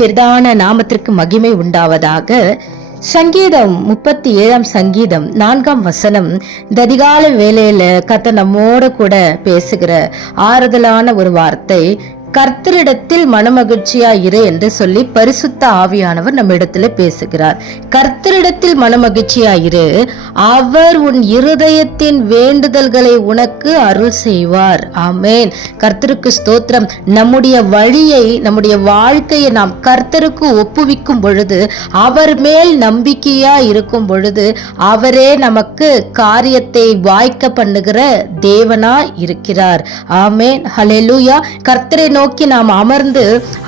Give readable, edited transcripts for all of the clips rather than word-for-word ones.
பெரிதான நாமத்திற்கு மகிமை உண்டாவதாக. சங்கீதம் 37 சங்கீதம் 4 இந்த அதிகாலை வேளையில கர்த்தர் நம்மோட கூட பேசுகிற ஆறுதலான ஒரு வார்த்தை, கர்த்தரிடத்தில் மனமகிழ்ச்சியா இரு என்று சொல்லி பரிசுத்த ஆவியானவர் நம்ம இடத்துல பேசுகிறார். கர்த்தரிடத்தில் மனமகிழ்ச்சியா இரு, அவர் உன் இருதயத்தின் வேண்டுதல்களை உனக்கு அருள் செய்வார். ஆமேன். கர்த்தருக்கு ஸ்தோத்திரம். நம்முடைய வழியை, நம்முடைய வாழ்க்கையை நாம் கர்த்தருக்கு ஒப்புவிக்கும் பொழுது, அவர் மேல் நம்பிக்கையா இருக்கும் பொழுது, அவரே நமக்கு காரியத்தை வாய்க்க பண்ணுகிற தேவனா இருக்கிறார். ஆமேன். ஹல்லேலூயா. கர்த்தரை நோக்கி நாம் அமர்ந்து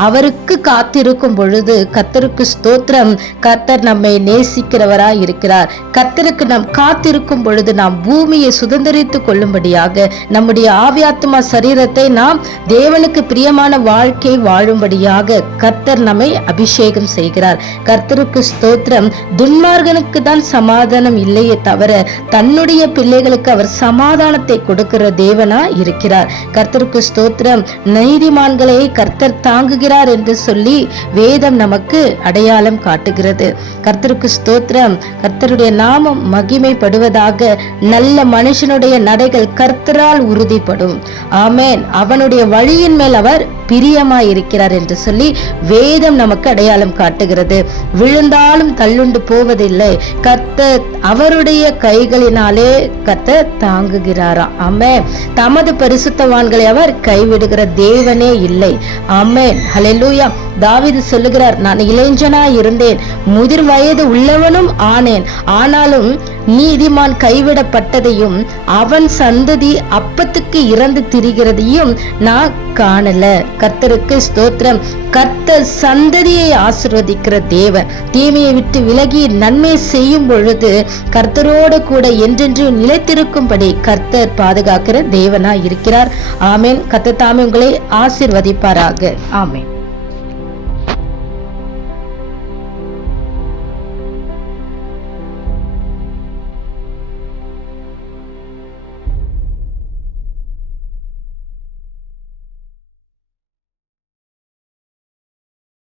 அவருக்கு காத்திருக்கும் பொழுது, கர்த்தருக்கு ஸ்தோத்திரம், கர்த்தர் நம்மை நேசிக்கிறவராய் இருக்கிறார். கர்த்தருக்கு நாம் காத்திருக்கும் பொழுது நாம் பூமியை சுதந்திரித்துக் கொள்ளும்படியாக நம்முடைய ஆவியாத்மா சரீரத்தை நாம் தேவனுக்கு பிரியமான வாழ்க்கை வாழும்படியாக கர்த்தர் நம்மை அபிஷேகம் செய்கிறார். கர்த்தருக்கு ஸ்தோத்திரம். துன்மார்கனுக்கு தான் சமாதானம் இல்லையே தவிர தன்னுடைய பிள்ளைகளுக்கு அவர் சமாதானத்தை கொடுக்கிற தேவனா இருக்கிறார். கர்த்தருக்கு ஸ்தோத்திரம். நீதிமான்களை கர்த்தர் தாங்குகிறார் என்று சொல்லி வேதம் நமக்கு அடையாளம் காட்டுகிறது. கர்த்தருக்கு ஸ்தோத்திரம். கர்த்தருடைய நாமம் மகிமைப்படுவதாக. நல்ல மனுஷனுடைய நடைகள் கர்த்தரால் உறுதிப்படும். ஆமேன். அவனுடைய வழியின் மேல் அவர் பிரியமாய் இருக்கிறார் என்று சொல்லி வேதம் நமக்கு அடையாளம் காட்டுகிறது. விழுந்தாலும் தள்ளுண்டு போவதில்லை. கர்த்தர் அவருடைய கைகளினாலே கர்த்தர் தாங்குகிறாராம். ஆமென். தமது பரிசுத்தவான்களை அவர் கைவிடுகிற தேவனே இல்லை. ஆமென். ஹல்லேலூயா. தாவீது சொல்லுகிறார், நான் இளைஞனா இருந்தேன், முதிர் வயது உள்ளவனும் ஆனேன், ஆனாலும் நீதிமான் கைவிடப்பட்டதையும் அவன் சந்ததி அப்பத்துக்கு இறந்து திரிகிறதையும் நான் காணல. கர்த்தருக்கு ஸ்தோத்திரம். கர்த்தர் சந்ததியை ஆசீர்வதிக்கிற தேவன். தீமையை விட்டு விலகி நன்மை செய்யும் பொழுது கர்த்தரோடு கூட என்றென்று நிலைத்திருக்கும்படி கர்த்தர் பாதுகாக்கிற தேவனா இருக்கிறார். ஆமேன். கர்த்தர் தாமே உங்களை ஆசீர்வதிப்பாராக. ஆமேன்.